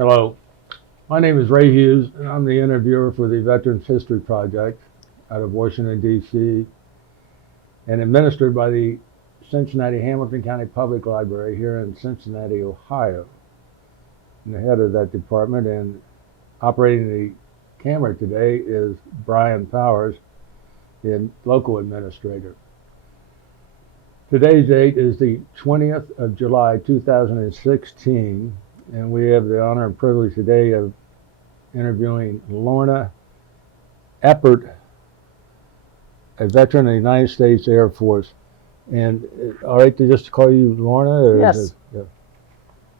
Hello, my name is Ray Hughes, and I'm the interviewer for the Veterans History Project out of Washington, D.C., and administered by the Cincinnati Hamilton County Public Library here in Cincinnati, Ohio. I'm the head of that department, and operating the camera today is Brian Powers, the local administrator. Today's date is the 20th of July, 2016, and we have the honor and privilege today of interviewing Lorna Eppert, a veteran of the United States Air Force. And all right to just call you Lorna? Or Yes. Yeah.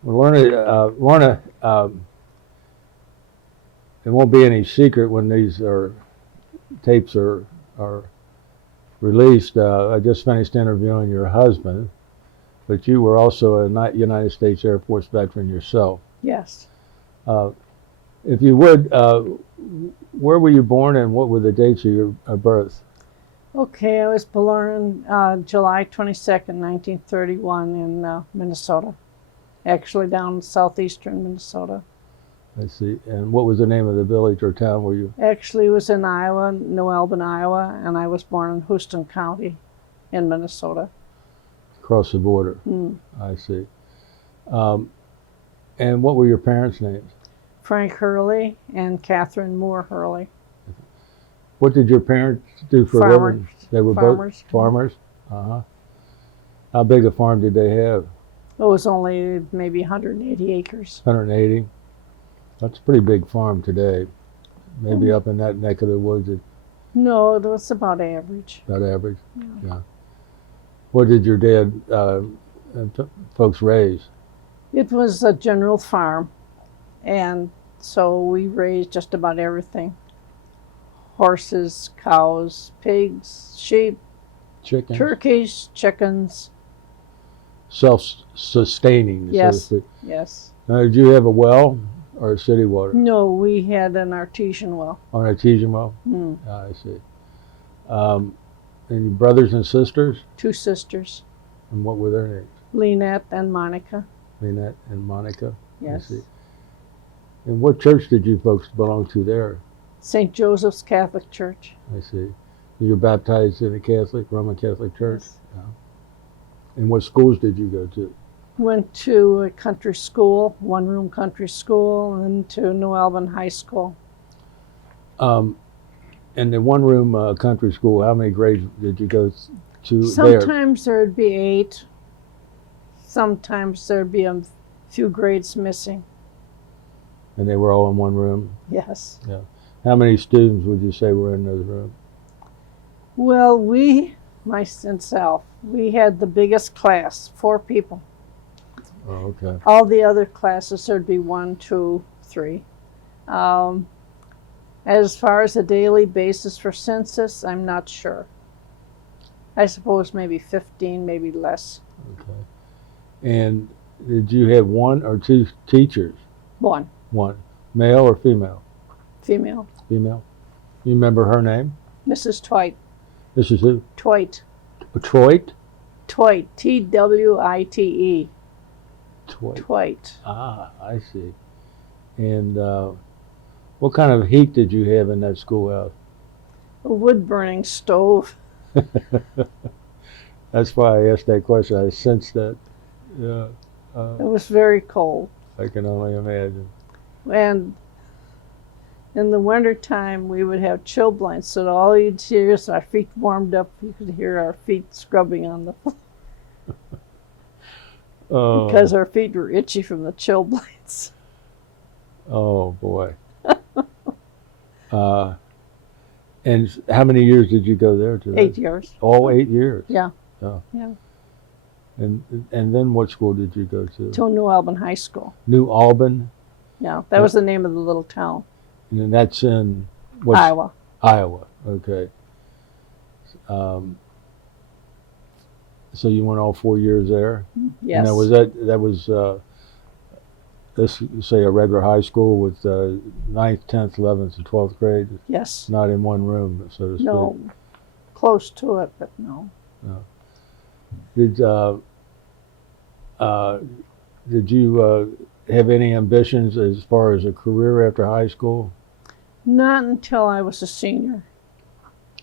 Well, Lorna, it won't be any secret when these tapes are released. I just finished interviewing your husband, but you were also a United States Air Force veteran yourself. Yes. If you would, where were you born and what were the dates of your birth? Okay, I was born July 22nd, 1931 in Minnesota. Actually down in southeastern Minnesota. I see. And what was the name of the village or town where you? Actually, it was in Iowa, New Albin, Iowa, and I was born in Houston County in Minnesota. Across the border. I see. And what were your parents' names? Frank Hurley and Catherine Moore Hurley. What did your parents do for a living? They were Farmers. both farmers? Uh-huh. How big a farm did they have? It was only maybe 180 acres. 180? That's a pretty big farm today. Maybe up in that neck of the woods. No, it was about average. About average? Yeah. What did your dad folks raise? It was a general farm, and so we raised just about everything. Horses, cows, pigs, sheep, Chickens? turkeys, chickens. Self-sustaining, so to Yes, speak. yes. Now, did you have a well or city water? No, we had an artesian well. An artesian well? I see. And your brothers and sisters? 2 sisters, And what were their names? Lynette and Monica. Lynette and Monica? Yes. I see. And what church did you folks belong to there? St. Joseph's Catholic Church. I see. You were baptized in a Roman Catholic church? Yes. Yeah. And what schools did you go to? Went to a country school, one-room country school, and to New Albin High School. In the one-room country school, how many grades did you go to there? Sometimes there'd be 8. Sometimes there'd be a few grades missing. And they were all in one room? Yes. Yeah. How many students would you say were in those rooms? Well, myself, we had the biggest class, 4 people. Oh, okay. All the other classes, there'd be 1, 2, 3. As far as the daily basis for census, I'm not sure. I suppose maybe 15, maybe less. Okay. And did you have 1 or 2 teachers? 1. 1. Male or female? Female. Female. You remember her name? Mrs. Twite. This is who? Twite. Troit? Twite. Twite. Troit. Twite. Ah, I see. And what kind of heat did you have in that schoolhouse? A wood-burning stove. That's why I asked that question. I sensed that. Yeah. It was very cold. I can only imagine. And in the wintertime, we would have chill blinds, so all you'd hear is our feet warmed up. You could hear our feet scrubbing on the floor because our feet were itchy from the chill blinds. Oh, boy. And how many years did you go there? To 8 years. All 8 years? Yeah. Oh. Yeah. And then what school did you go to? To New Albin High School. New Albin? Yeah, that was the name of the little town. And then that's in Iowa. Iowa, okay. So you went all 4 years there? Yes. Now, that was let's say a regular high school with 9th, 10th, 11th, and 12th grade? Yes. Not in one room, so to speak? No, close to it, but no. Did you have any ambitions as far as a career after high school? Not until I was a senior.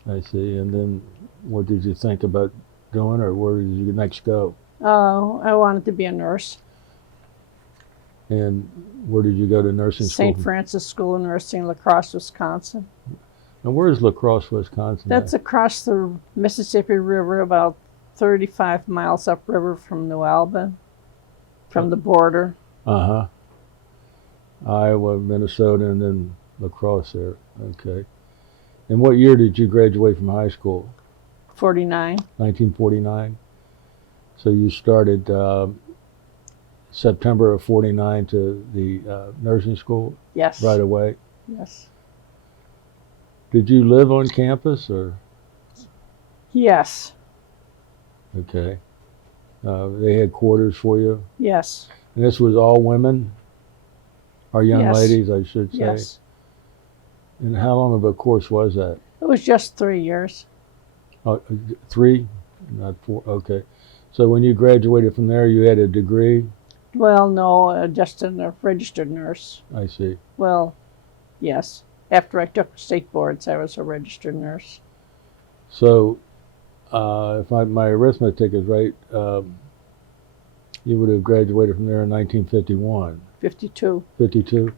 I see. And then what did you think about doing, or where did you next go? I wanted to be a nurse. And where did you go to nursing school? St. Francis School of Nursing, La Crosse, Wisconsin. And where's La Crosse, Wisconsin? That's across the Mississippi River, about 35 miles upriver from New Albany, from the border. Uh-huh. Iowa, Minnesota, and then La Crosse there. Okay. And what year did you graduate from high school? 49. 1949. So you started September of 49 to the nursing school Yes. right away. Yes. Did you live on campus, or? Yes. Okay. They had quarters for you? Yes. And this was all women? Or young Yes. ladies, I should say. Yes. And how long of a course was that? It was just 3 years. 3? Not 4? Okay. So when you graduated from there, you had a degree? Well, no, just a registered nurse. I see. Well, yes. After I took state boards, I was a registered nurse. So if my arithmetic is right, you would have graduated from there in 1951. 52. 52?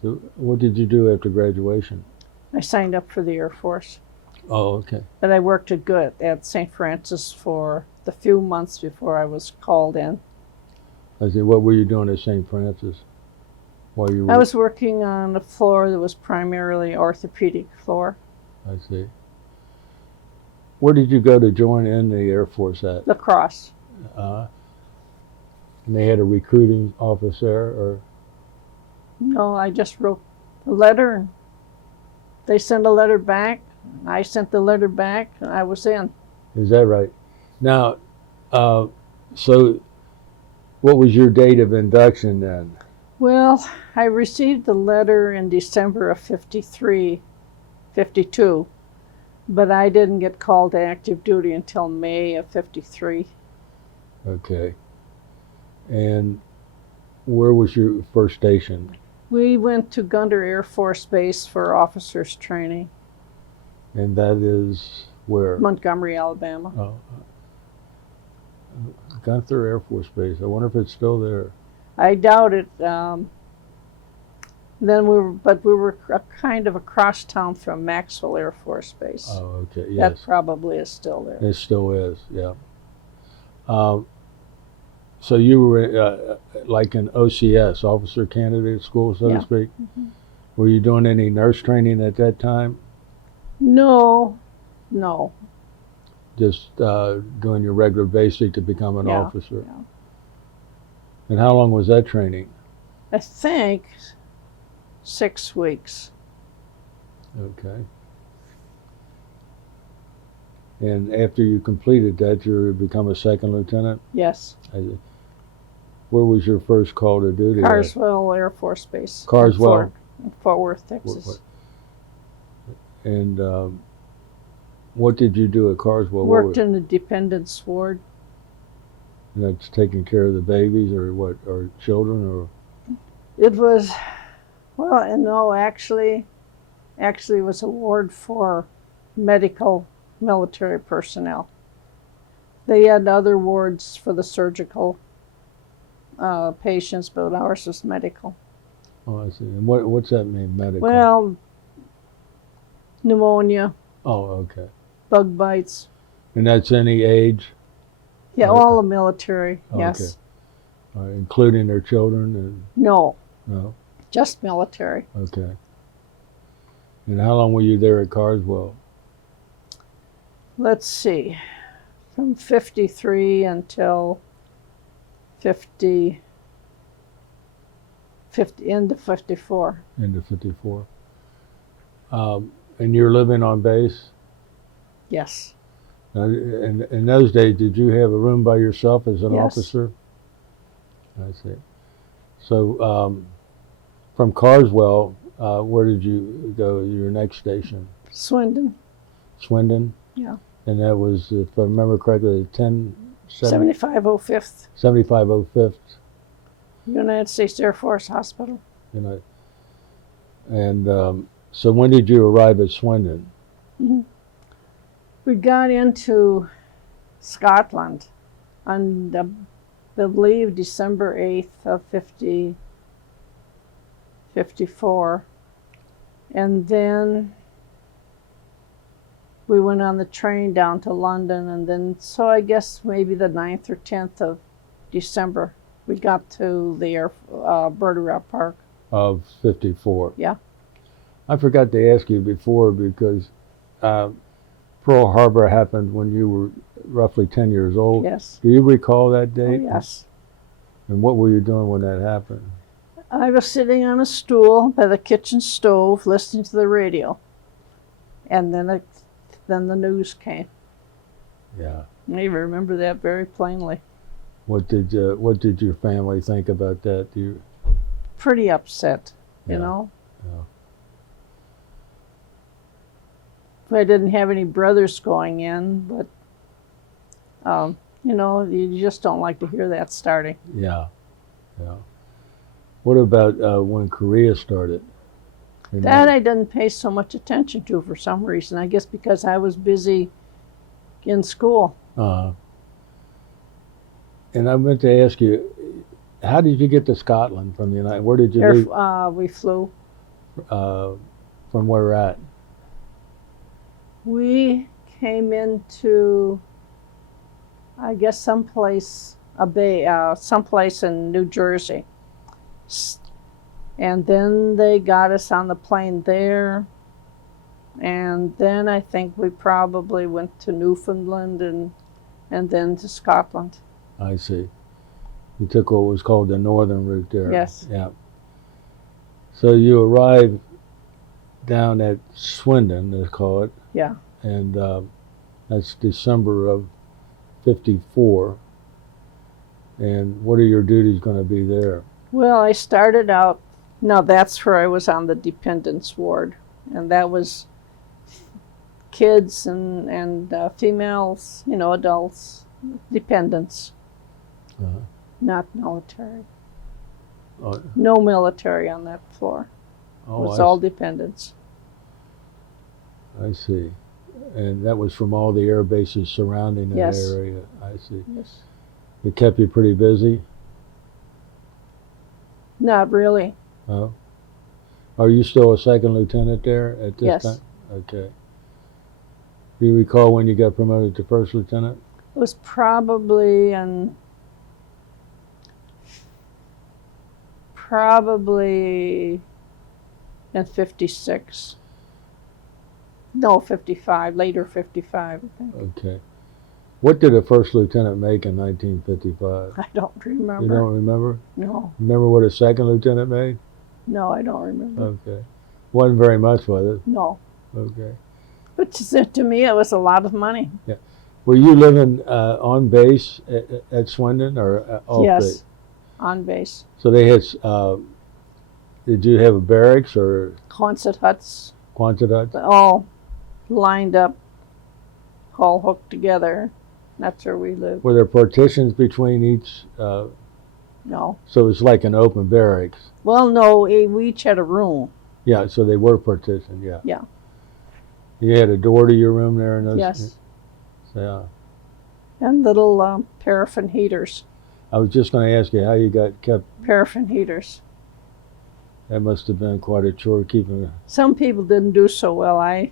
So what did you do after graduation? I signed up for the Air Force. Oh, okay. But I worked at St. Francis for the few months before I was called in. I see. What were you doing at St. Francis while you were? I was working on a floor that was primarily orthopedic floor. I see. Where did you go to join in the Air Force at? La Crosse. And they had a recruiting office there, or? No, I just wrote a letter, and they sent a letter back. I sent the letter back, and I was in. Is that right? Now, so what was your date of induction then? Well, I received the letter in December of 52, but I didn't get called to active duty until May of 53. Okay. And where was your first station? We went to Gunter Air Force Base for officers training, And that is where? Montgomery, Alabama. Oh, Gunther Air Force Base. I wonder if it's still there. I doubt it. Then we were kind of across town from Maxwell Air Force Base. Oh, okay. That Yes. probably is still there. It still is, yeah. So you were like an OCS, Officer Candidate School, so Yeah. to speak? Mhm. Were you doing any nurse training at that time? No. Just doing your regular basic to become an Yeah, officer? yeah. And how long was that training? I think 6 weeks. Okay. And after you completed that, you become a second lieutenant? Yes. Where was your first call to duty? at? Carswell Air Force Base. Carswell. In Fort Worth, Texas. And what did you do at Carswell? Worked in the dependents ward. And that's taking care of the babies or what, or children, or? It was, well, no, actually it was a ward for medical military personnel. They had other wards for the surgical patients, but ours was medical. Oh, I see. And what's that mean, medical? Well, pneumonia, Oh, okay. bug bites. And that's any age? Yeah, Okay. all the military, Oh, yes. Including their children? And No, no? just military. Okay. And how long were you there at Carswell? Let's see, from 53 until 50 into 54. Into 54. And you're living on base? Yes. Now, in those days, did you have a room by yourself as an Yes. officer? I see. So from Carswell, where did you go, your next station? Swindon. Swindon? Yeah. And that was, if I remember correctly, 7505th. 7505th. United States Air Force Hospital. You know, and so when did you arrive at Swindon? Mhm. We got into Scotland on, I believe, December 8th of 54. And then we went on the train down to London, and then, so I guess maybe the 9th or 10th of December, we got to the Bertha Park. Of 54. Yeah. I forgot to ask you before because Pearl Harbor happened when you were roughly 10 years old. Yes. Do you recall that date? Oh, yes. And what were you doing when that happened? I was sitting on a stool by the kitchen stove listening to the radio. And then the news came. Yeah. I remember that very plainly. What did your family think about that? Pretty upset, Yeah. you know. Yeah. I didn't have any brothers going in, but you know, you just don't like to hear that starting. Yeah. What about when Korea started? That I didn't pay so much attention to for some reason. I guess because I was busy in school. And I meant to ask you, how did you get to Scotland from the United? Where did you leave? We flew. From where at? We came into, I guess, someplace in New Jersey. And then they got us on the plane there. And then I think we probably went to Newfoundland and then to Scotland. I see. You took what was called the northern route there. Yes. Yeah. So you arrived down at Swindon, they call it. Yeah. And that's December of 54. And what are your duties going to be there? Well, I started out, now that's where I was on the dependents ward. And that was kids and females, you know, adults, dependents, not military. Oh, No military on that floor. It was all dependents. I see. And that was from all the air bases surrounding that Yes. area. I see. Yes. It kept you pretty busy? Not really. Oh. Are you still a second lieutenant there at this Yes. time? Okay. Do you recall when you got promoted to first lieutenant? It was probably in 56. No, 55, later 55, I think. Okay. What did a first lieutenant make in 1955? I don't remember. You don't remember? No, Remember what a second lieutenant made? no, I don't remember. Okay. Wasn't very much, was it? No. Okay. But to me, it was a lot of money. Were you living on base at Swindon or off Yes, base? on base. So they had, did you have a barracks or Quonset huts, Quonset huts? all lined up, all hooked together. That's where we lived. Were there partitions between each? No. So it's like an open barracks. Well, no, we each had a room. Yeah, so they were partitioned, yeah. Yeah. You had a door to your room there? And those, Yes. Yeah. And little paraffin heaters. I was just going to ask you how you got kept. Paraffin heaters. That must have been quite a chore keeping. Some people didn't do so well. I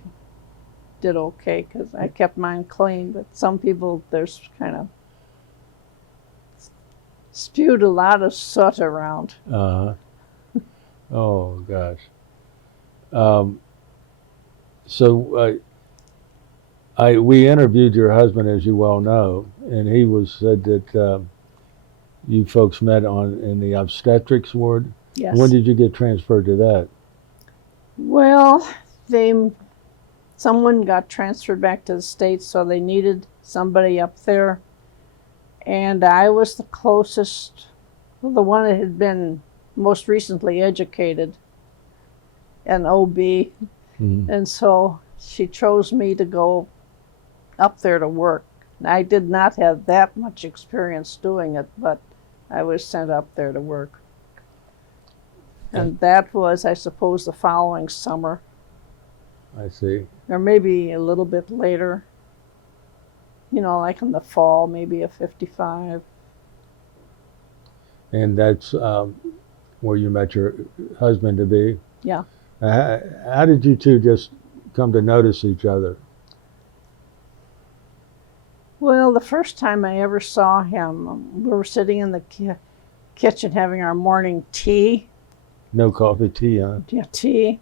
did okay because I kept mine clean, but some people, there's kind of spewed a lot of soot around. Oh gosh. So we interviewed your husband, as you well know, and he said that you folks met in the obstetrics ward. Yes. When did you get transferred to that? Well, someone got transferred back to the States, so they needed somebody up there. And I was the closest, well, the one that had been most recently educated, an OB. Mm-hmm. And so she chose me to go up there to work. I did not have that much experience doing it, but I was sent up there to work. And that was, I suppose, the following summer, I see. or maybe a little bit later. You know, like in the fall, maybe of 55. And that's where you met your husband to be? Yeah. How did you two just come to notice each other? Well, the first time I ever saw him, we were sitting in the kitchen having our morning tea. No coffee, tea, huh? Yeah, tea.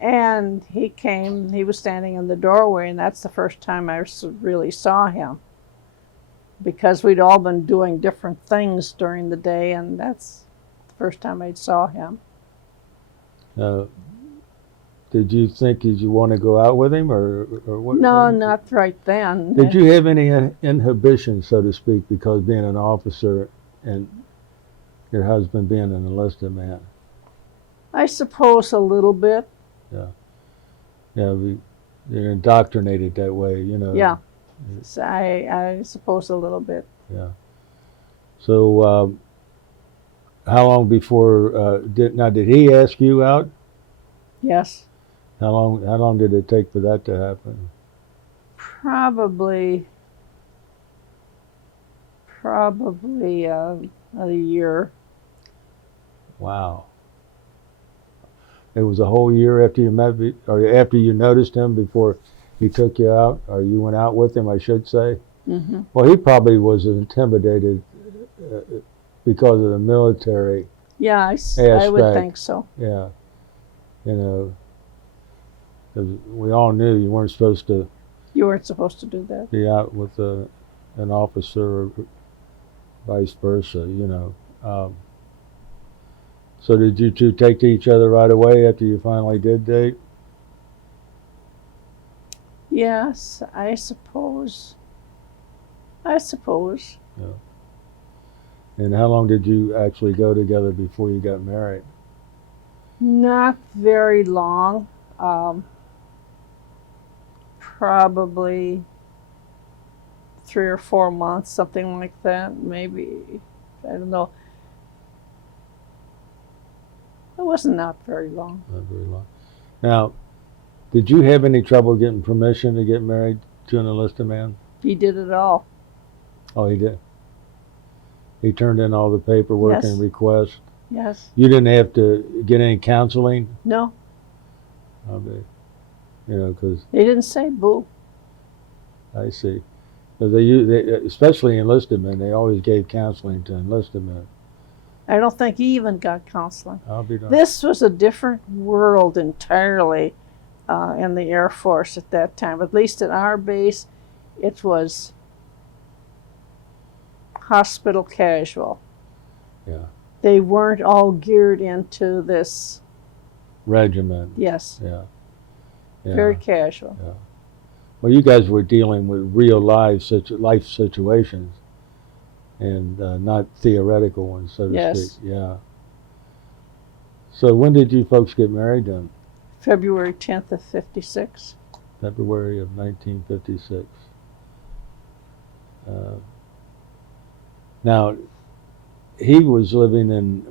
And he came, he was standing in the doorway, and that's the first time I really saw him. Because we'd all been doing different things during the day, and that's the first time I saw him. Did you think did you want to go out with him, or what? No, not right then. Did you have any inhibition, so to speak, because being an officer and your husband being an enlisted man? I suppose a little bit. Yeah, you're indoctrinated that way, you know. Yeah, so I suppose a little bit. Yeah. So, how long before did he ask you out? Yes. How long did it take for that to happen? Probably a year. Wow. It was a whole year after you met, or after you noticed him before he took you out, or you went out with him, I should say. Mm-hmm. Well, he probably was intimidated because of the military. Yeah, I would think so. Yeah. You know, because we all knew you weren't supposed to You weren't supposed to do that. be out with an officer or vice versa, you know. So did you two take to each other right away after you finally did date? Yes, I suppose. Yeah. And how long did you actually go together before you got married? Not very long. Probably 3 or 4 months, something like that. Maybe, I don't know. It wasn't not very long. Not very long. Now, did you have any trouble getting permission to get married to an enlisted man? He did it all. Oh, he did. He turned in all the paperwork Yes. and requests. Yes. You didn't have to get any counseling? No, You know, because they didn't say boo. I see. Because especially enlisted men, they always gave counseling to enlisted men. I don't think he even got counseling. I'll be done. This was a different world entirely in the Air Force at that time. At least at our base, it was hospital casual. Yeah. They weren't all geared into this. Regiment. Yes. Yeah. Very casual. Yeah. Well, you guys were dealing with real life situations, and not theoretical ones, so to Yes. speak. Yeah. So when did you folks get married then? February 10th of 56. February of 1956. Now, he was living in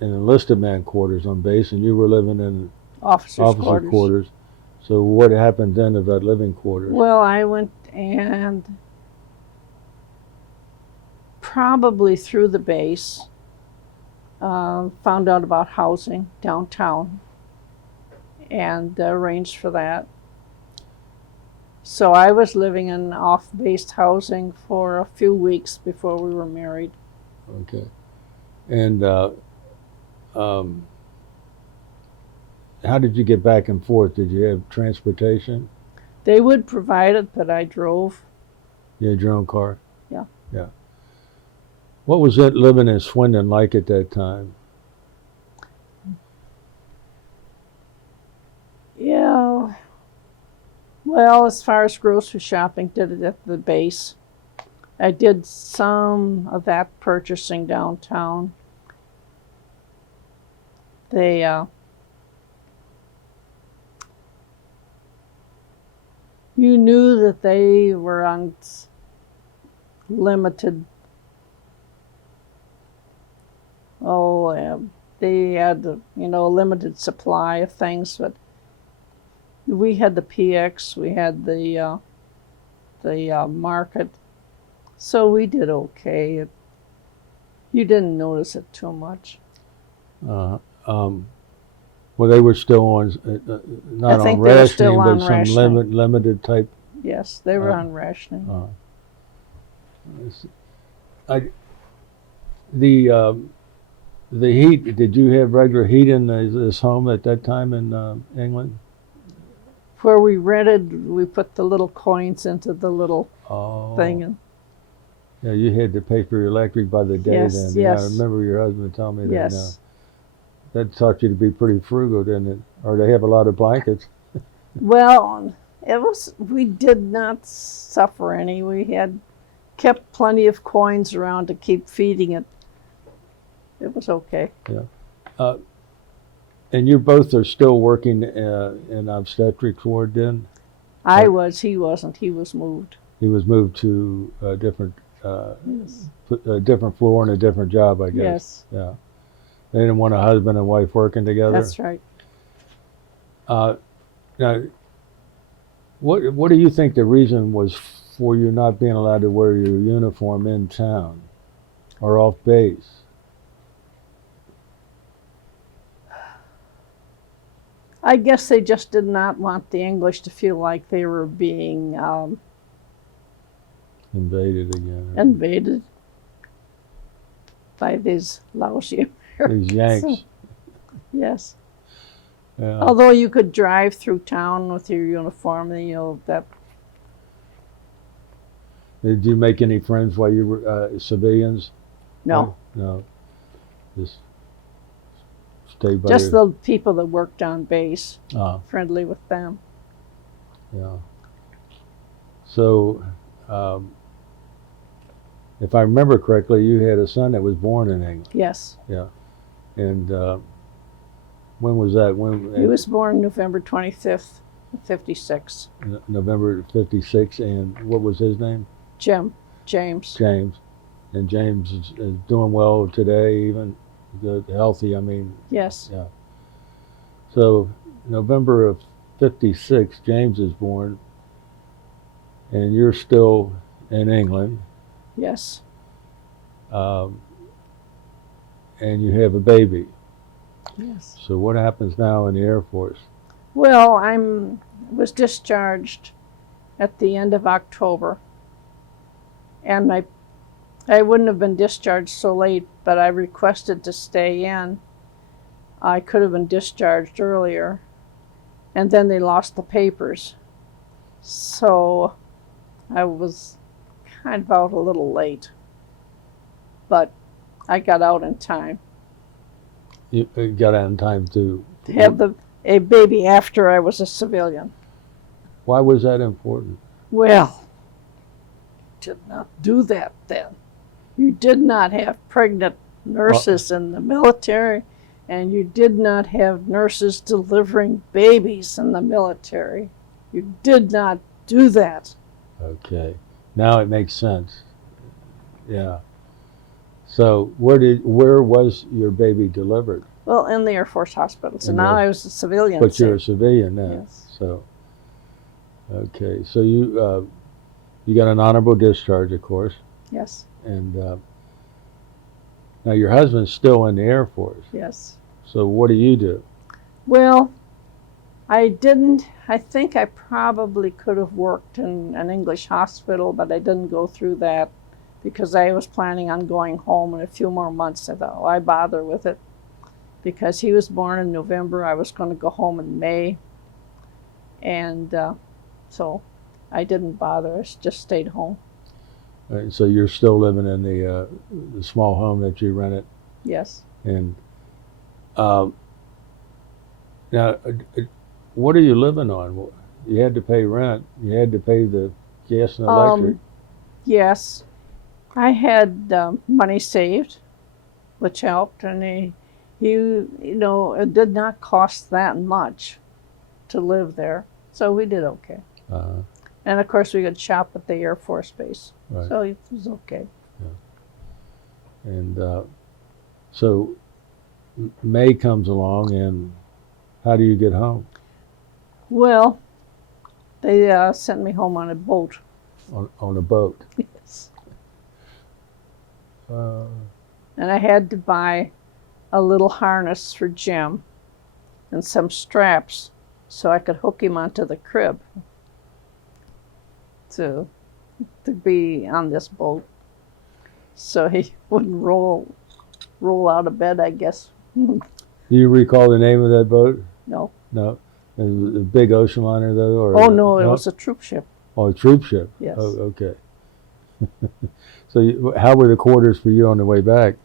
enlisted man quarters on base, and you were living in Officers' officer quarters. So what happened then of that living quarters? Well, I went and probably through the base found out about housing downtown and arranged for that. So I was living in off-base housing for a few weeks before we were married. Okay. And how did you get back and forth? Did you have transportation? They would provide it, but I drove. You had your own car? Yeah. Yeah. What was it living in Swindon like at that time? Yeah. Well, as far as grocery shopping, did it at the base. I did some of that purchasing downtown. They you knew that they were on limited they had, a limited supply of things, but we had the PX, we had the market, so we did okay. You didn't notice it too much. Well, they were still on, not I think on they were rationing, still but on some rationing. limited type. Yes, they were on rationing. The heat. Did you have regular heat in this home at that time in England? Where we rented, we put the little coins into the little thing, and yeah, you had to pay for your electric by the day yes, then. yes. Yeah, I remember your husband telling me that. Yes. That taught you to be pretty frugal, didn't it? Or they have a lot of blankets. Well, we did not suffer any. We had kept plenty of coins around to keep feeding it. It was okay. Yeah. And you both are still working in obstetrics ward then? I was, he wasn't. He was moved. He was moved to a different Yes. a different floor and a different job, I guess. Yes, Yeah. They didn't want a husband and wife working together. that's right. Now, what do you think the reason was for you not being allowed to wear your uniform in town or off base? I guess they just did not want the English to feel like they were being Invaded again. invaded by these lousy Americans. These Yanks. Yes. Yeah. Although you could drive through town with your uniform, that. Did you make any friends while you were civilians? No. No. Just stayed by Just your... the people that worked on base, friendly with them. Yeah. So, if I remember correctly, you had a son that was born in England. Yes. Yeah. And when was that? He was born November 25th, 56. November 56. And what was his name? James. James. And James is doing well today, even good, healthy. I mean. Yes. Yeah. So November of 56, James is born, and you're still in England. Yes. And you have a baby. Yes. So what happens now in the Air Force? Well, was discharged at the end of October, and I wouldn't have been discharged so late, but I requested to stay in. I could have been discharged earlier, and then they lost the papers, so I was kind of out a little late, but I got out in time. You got out in time to have a baby after I was a civilian. Why was that important? Well, did not do that then. You did not have pregnant nurses in the military, and you did not have nurses delivering babies in the military. You did not do that. Okay. Now it makes sense. Yeah. So where was your baby delivered? Well, in the Air Force hospital. So now I was a civilian. But you're a civilian now. Yes. So, okay. So you got an honorable discharge, of course. Yes. And now your husband's still in the Air Force. Yes. So what do you do? Well, I think I probably could have worked in an English hospital, but I didn't go through that because I was planning on going home in a few more months. I thought, why bother with it? Because he was born in November, I was going to go home in May. And so I didn't bother. I just stayed home. Right, so you're still living in the small home that you rented? Yes. And now, what are you living on? You had to pay rent. You had to pay the gas and electric. Yes. I had money saved, which helped, and it did not cost that much to live there, so we did okay. And of course, we could shop at the Air Force Base, Right. so it was okay. Yeah. And so, May comes along, and how do you get home? Well, they sent me home on a boat. On a boat. Yes. Uh, And I had to buy a little harness for Jim and some straps so I could hook him onto the crib to be on this boat, so he wouldn't roll out of bed, I guess. do you recall the name of that boat? No. No. It was a big ocean liner, though? Or Oh, no, it was a troop ship. Oh, a troop ship? Yes. Oh, okay. So how were the quarters for you on the way back?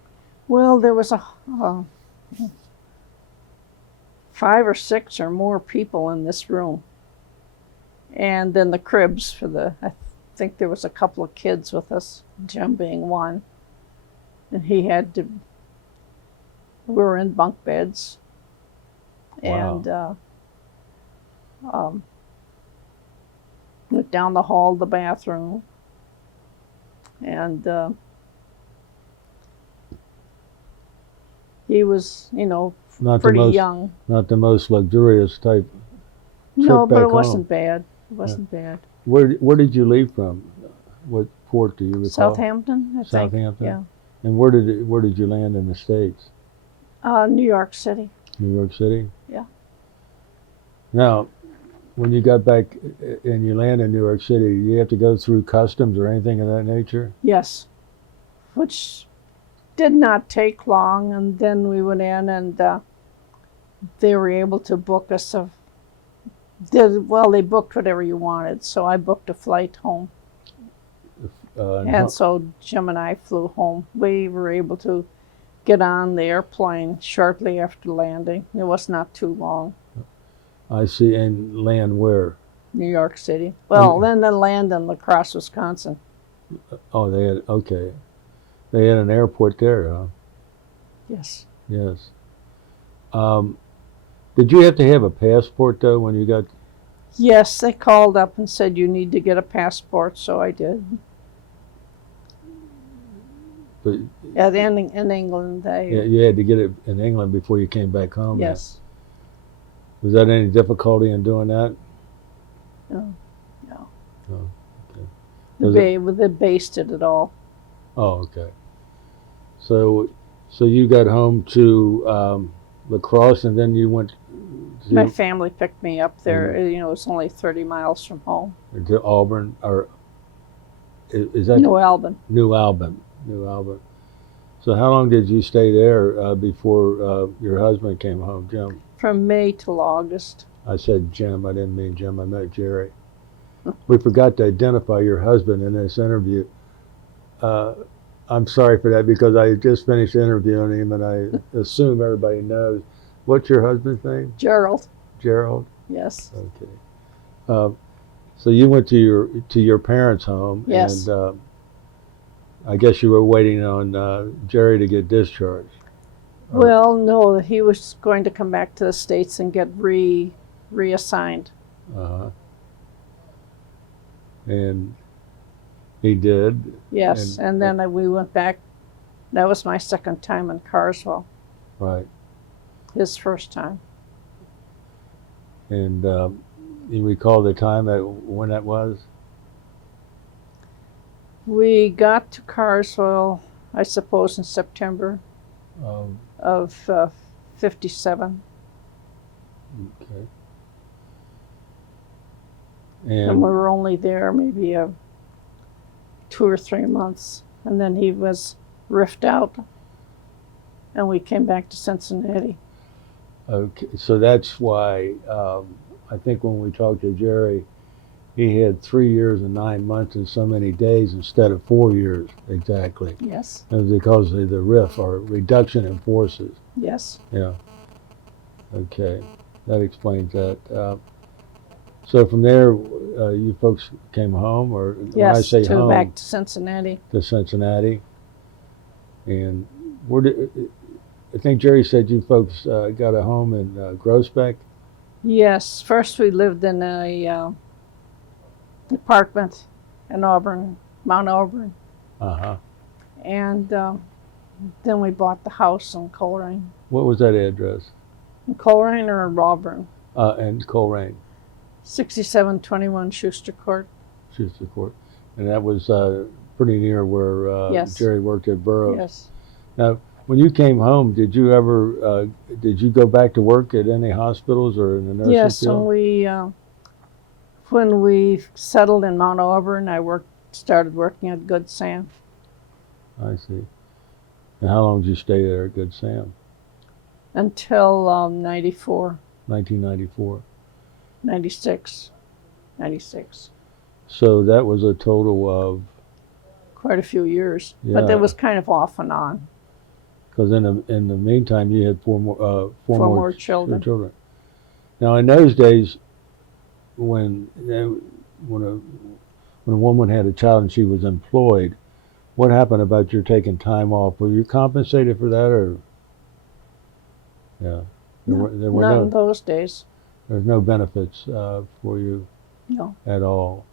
Well, there was 5 or 6 or more people in this room. And then the cribs for I think there was a couple of kids with us, Jim being one. And we were in bunk beds. Wow. And went down the hall to the bathroom. And he was, pretty young. Not the most luxurious type. No, but back it wasn't home. bad. It wasn't bad. Where did you leave from? What port do you recall? Southampton, I think. Southampton? Yeah. And where did you land in the States? New York City. New York City? Yeah. Now, when you got back and you land in New York City, you have to go through customs or anything of that nature? Yes. Which did not take long, and then we went in and they were able to book us they booked whatever you wanted, so I booked a flight home. And so Jim and I flew home. We were able to get on the airplane shortly after landing. It was not too long. I see. And land where? New York City. Well, then land in La Crosse, Wisconsin. Oh, okay. They had an airport there, huh? Yes. Yes. Did you have to have a passport, though, when you got... Yes, they called up and said you need to get a passport, so I did. But, in England, you had to get it in England before you came back home? Yes. Then. Was that any difficulty in doing that? No. Oh, okay. They based it at all. Oh, okay. So you got home to La Crosse, and then you went My family picked me up there. It was only 30 miles from home. to Auburn, or is that New Albin. New Albin. So how long did you stay there before your husband came home, Jim? From May till August. I said Jim. I didn't mean Jim. I meant Jerry. We forgot to identify your husband in this interview. I'm sorry for that, because I just finished interviewing him, and I assume everybody knows. What's your husband's name? Gerald. Gerald? Yes. Okay. So you went to your parents' home. Yes. And I guess you were waiting on Jerry to get discharged. Well, no, he was going to come back to the States and get reassigned. Uh-huh. And he did. Yes, and then we went back. That was my second time in Carswell. Right. His first time. And you recall the time when that was? We got to Carswell, I suppose, in September of 57. Okay. And we were only there maybe 2 or 3 months. And then he was riffed out, and we came back to Cincinnati. Okay, so that's why I think when we talked to Jerry, he had 3 years and 9 months and so many days instead of 4 years exactly. Yes. It was because of the RIF, or reduction in forces. Yes. Yeah. Okay, that explains that. So from there, you folks came home, or when I say home, back to Cincinnati. To Cincinnati. And I think Jerry said you folks got a home in Groesbeck? Yes. First we lived in a apartment in Auburn, Mount Auburn. Uh-huh. And then we bought the house in Coleraine. What was that address? In Coleraine or Auburn? And Coleraine, 6721 Schuster Court. Schuster Court. And that was pretty near where Yes. Jerry worked at Burroughs. Yes. Now, when you came home, did you ever did you go back to work at any hospitals or in the nursing Yes, field? when we settled in Mount Auburn, I started working at Good Sam. I see. And how long did you stay there at Good Sam? Until 94, 1994. 96, 96. So that was a total of, Quite a few years, but Yeah. it was kind of off and on. because in the meantime you had four more children. Now in those days, when when a woman had a child and she was employed, what happened about your taking time off? Were you compensated for that, or yeah, there were Not in those days. there's no benefits for you No. at all.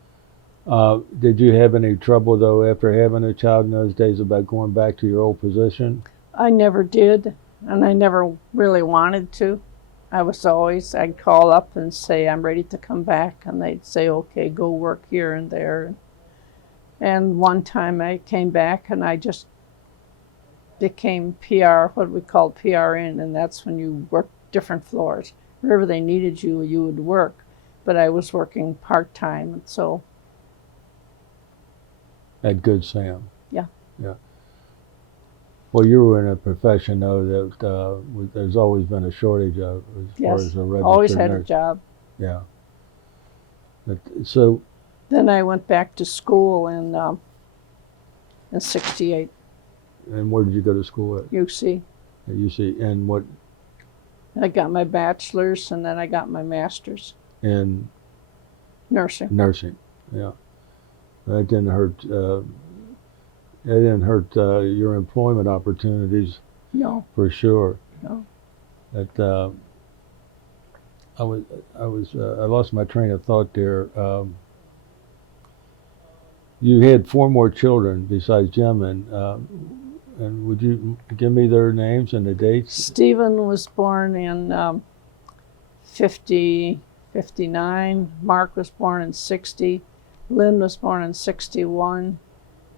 Did you have any trouble though after having a child in those days about going back to your old position? I never did, and I never really wanted to. I'd call up and say, I'm ready to come back, and they'd say, okay, go work here and there. And one time I came back and I just became PR, what we called PRN, and that's when you work different floors. Wherever they needed you, you would work. But I was working part-time, and so. At Good Sam? Yeah. Yeah. Well, you were in a profession, though, that there's always been a shortage of as far Yes, as a registered always had a nurse. job. Yeah. So, Then I went back to school in 68, and where did you go to school at? UC. At UC, and what? I got my bachelor's, and then I got my master's. In Nursing. nursing. Yeah. That didn't hurt. It didn't hurt your employment opportunities. No. For sure. No. That I lost my train of thought there. You had four more children besides Jim, and would you give me their names and the dates? Stephen was born in 59. Mark was born in 60. Lynn was born in 61.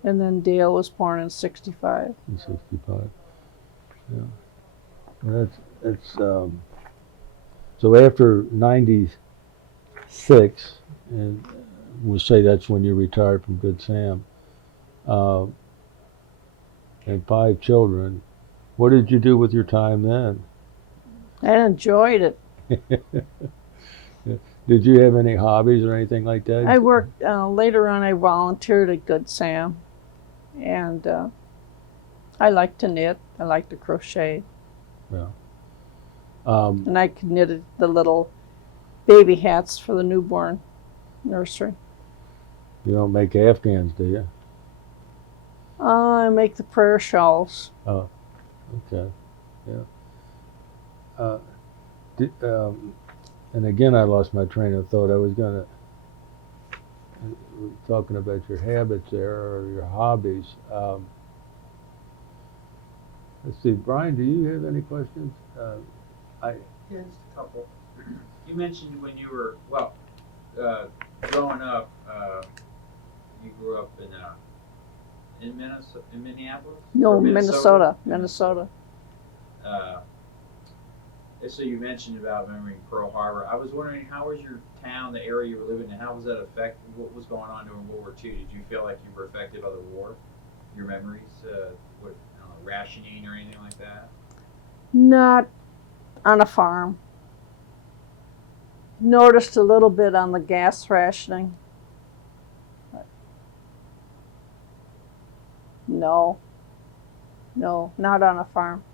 And then Dale was born in 65. In 65. Yeah. Well, that's so after 96, and we'll say that's when you retired from Good Sam, and 5 children. What did you do with your time then? I enjoyed it. Did you have any hobbies or anything like that? I worked, later on I volunteered at Good Sam. And I like to knit. I like to crochet. Yeah. And I knitted the little baby hats for the newborn nursery. You don't make Afghans, do you? I make the prayer shawls. Oh, okay. Yeah. And again, I lost my train of thought. I was going to talking about your habits there or your hobbies. Let's see, Brian, do you have any questions? Yeah, just a couple. You mentioned when you were, growing up, you grew up in Minneapolis? No, Or Minnesota. So you mentioned about remembering Pearl Harbor. I was wondering, how was your town, the area you were living in, how was that affected? What was going on during World War II? Did you feel like you were affected by the war? Your memories, rationing or anything like that? Not on a farm. Noticed a little bit on the gas rationing. No, not on a farm.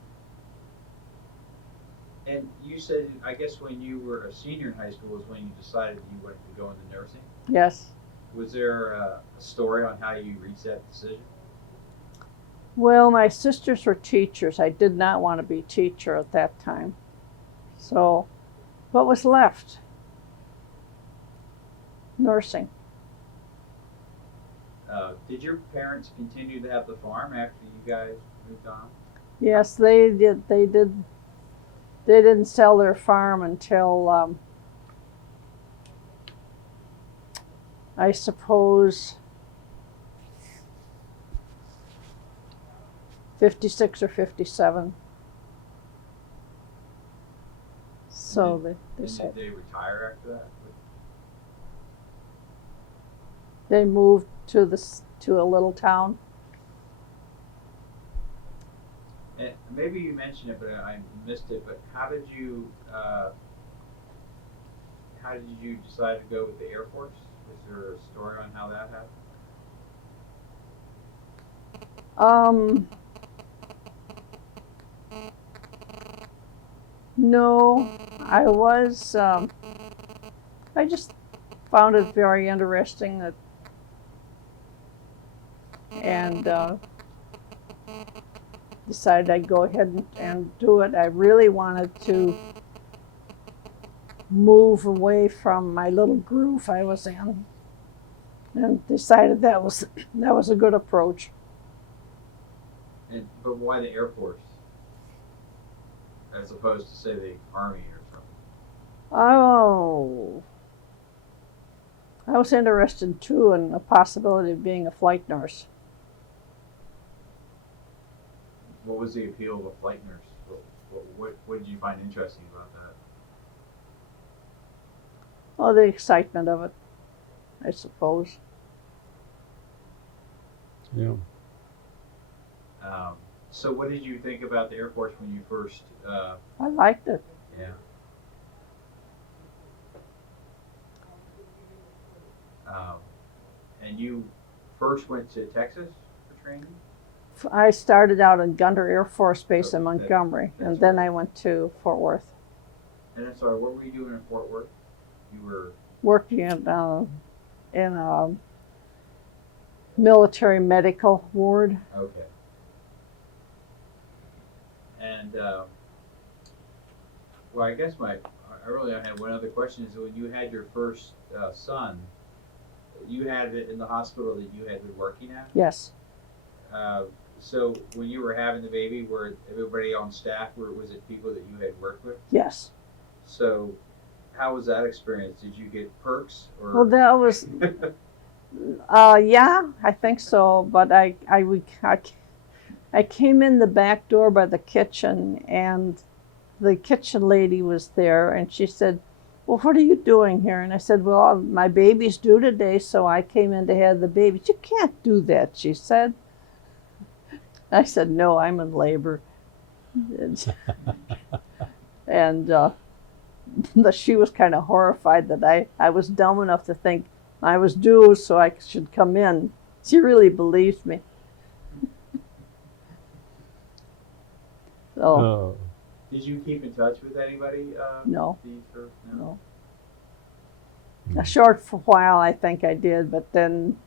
And you said, I guess when you were a senior in high school was when you decided you wanted to go into nursing? Yes. Was there a story on how you reached that decision? Well, my sisters were teachers. I did not want to be a teacher at that time. So, what was left? Nursing. Did your parents continue to have the farm after you guys moved on? Yes, they did. They did they didn't sell their farm until I suppose 56 or 57. So they And said did they retire after that? they moved to a little town. And maybe you mentioned it, but I missed it. But how did you decide to go with the Air Force? Was there a story on how that happened? No, I was. I just found it very interesting that, and decided I'd go ahead and do it. I really wanted to move away from my little groove I was in, and decided that was a good approach. But why the Air Force, as opposed to say the Army or something? Oh, I was interested too in the possibility of being a flight nurse. What was the appeal of a flight nurse? What did you find interesting about that? Oh, the excitement of it, I suppose. Yeah. So what did you think about the Air Force when you first? I liked it. Yeah. And you first went to Texas for training? I started out in Gunter Air Force Base Oh, in Montgomery, and then I went to Fort Worth. And I'm sorry, what were you doing in Fort Worth? You were Working in a military medical ward. okay. And well, I guess I really had one other question. Is when you had your first son, you had it in the hospital that you had been working at? Yes. So when you were having the baby, were everybody on staff, was it people that you had worked with? Yes. So how was that experience? Did you get perks? Or? Well, that was, yeah, I think so. But I came in the back door by the kitchen, and the kitchen lady was there, and she said, "Well, what are you doing here?" And I said, "Well, my baby's due today, so I came in to have the baby." "You can't do that," she said. I said, "No, I'm in labor." And she was kind of horrified that I was dumb enough to think I was due, so I should come in. She really believed me. So, Oh. Did you keep in touch with anybody? No. No. A short while, I think I did, but then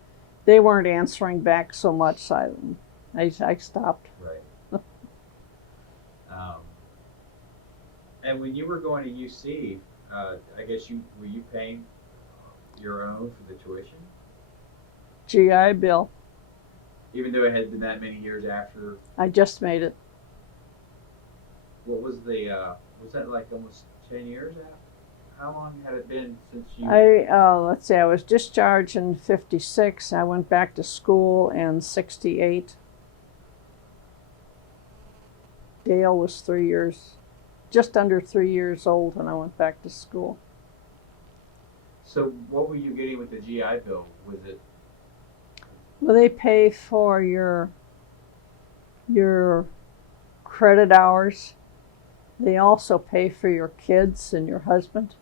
they weren't answering back so much, so I stopped. Right. And when you were going to UC, I guess were you paying your own for the tuition? GI Bill. Even though it had been that many years after. I just made it. What was was that like almost 10 years after? How long had it been since you? Let's see, I was discharged in 56. I went back to school in 68. Dale was 3 years, just under 3 years old when I went back to school. So what were you getting with the GI Bill? Was it? Well, they pay for your credit hours. They also pay for your kids and your husband.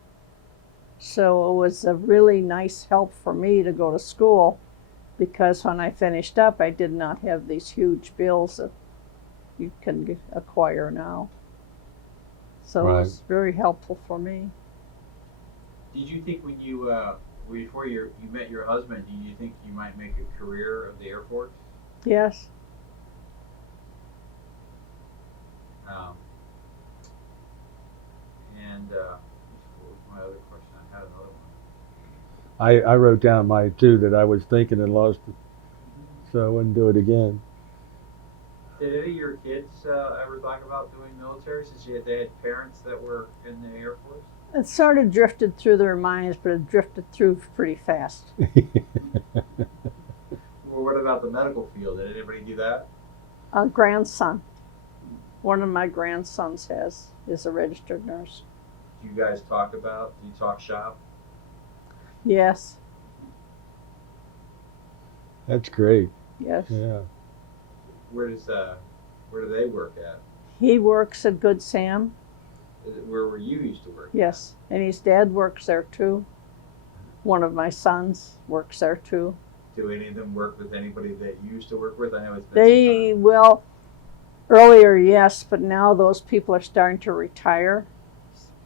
So it was a really nice help for me to go to school, because when I finished up, I did not have these huge bills that you can acquire now. So Right. it was very helpful for me. Did you think when you before you met your husband, did you think you might make a career of the Air Force? Yes. And what was my other question? I had another one. I wrote down my two that I was thinking and lost it, so I wouldn't do it again. Did any of your kids ever talk about doing military since they had parents that were in the Air Force? It sort of drifted through their minds, but it drifted through pretty fast. Well, what about the medical field? Did anybody do that? A grandson. One of my grandsons is a registered nurse. Do you guys talk about? Do you talk shop? Yes, That's great. yes. Yeah. Where do they work at? He works at Good Sam. Is it where you used to work? Yes, and his dad works there too. One of my sons works there too. Do any of them work with anybody that you used to work with? I know it's been some They time. well, earlier yes, but now those people are starting to retire,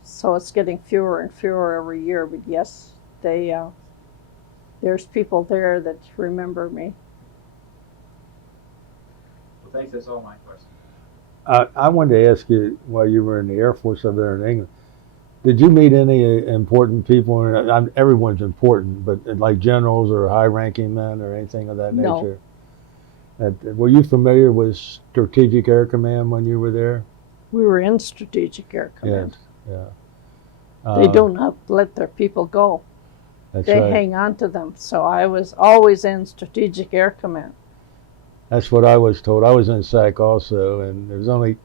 so it's getting fewer and fewer every year. But yes, they there's people there that remember me. Well, thanks. That's all my questions. I wanted to ask you, while you were in the Air Force over there in England, did you meet any important people? Everyone's important, but like generals or high-ranking men or anything of that No. nature? Were you familiar with Strategic Air Command when you were there? We were in Strategic Air Command. Yes. Yeah. They do not let their people go. That's They right. hang on to them. So I was always in Strategic Air Command. That's what I was told. I was in SAC also, and there's only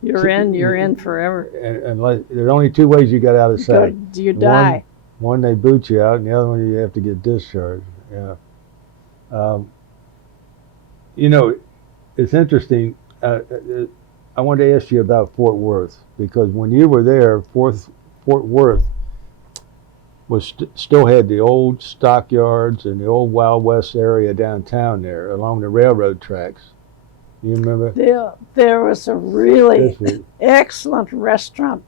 You're in forever. and there's only two ways you got out of SAC. You die. One, they boot you out, and the other one, you have to get discharged. Yeah. You know, it's interesting. I wanted to ask you about Fort Worth, because when you were there, Fort Worth was still had the old stockyards and the old Wild West area downtown there along the railroad tracks. You remember? There was a really This was- excellent restaurant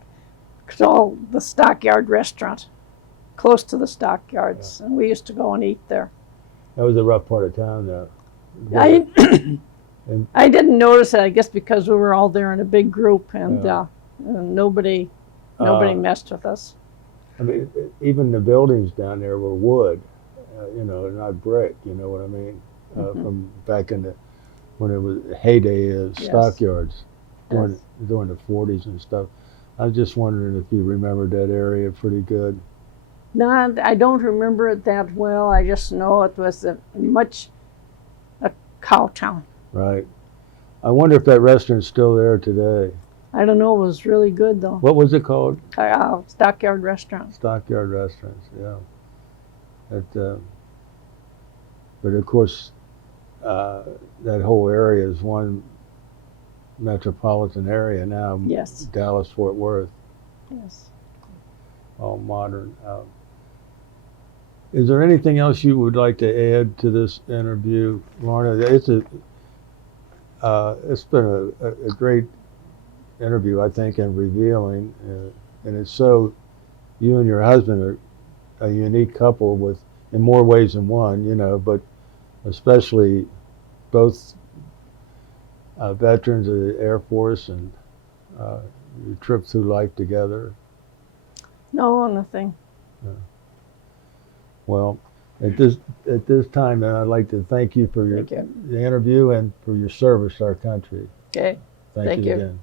called the Stockyard Restaurant, close to the stockyards, and we used to go and eat there. That was a rough part of town, though. I And- I didn't notice it, I guess, because we were all there in a big group, and nobody messed with us. I mean, even the buildings down there were wood, not brick. You know what I mean? From back in when it was heyday of Yes. stockyards during Yes. during the 40s and stuff. I was just wondering if you remembered that area pretty good. No, I don't remember it that well. I just know it was a cow town. Right. I wonder if that restaurant's still there today. I don't know. It was really good though. What was it called? Stockyard Restaurant. Stockyard Restaurants. Yeah. But of course, that whole area is one metropolitan area now. Yes. Dallas, Fort Worth, Yes. all modern. Is there anything else you would like to add to this interview, Lorna? It's been a great interview, I think, and revealing, and it's so. You and your husband are a unique couple in more ways than one, but especially both veterans of the Air Force and your trip through life together. No, nothing. Well, at this time, I'd like to thank you for Thank you. the interview and for your service to our country. Okay. Thank Thank you you. again.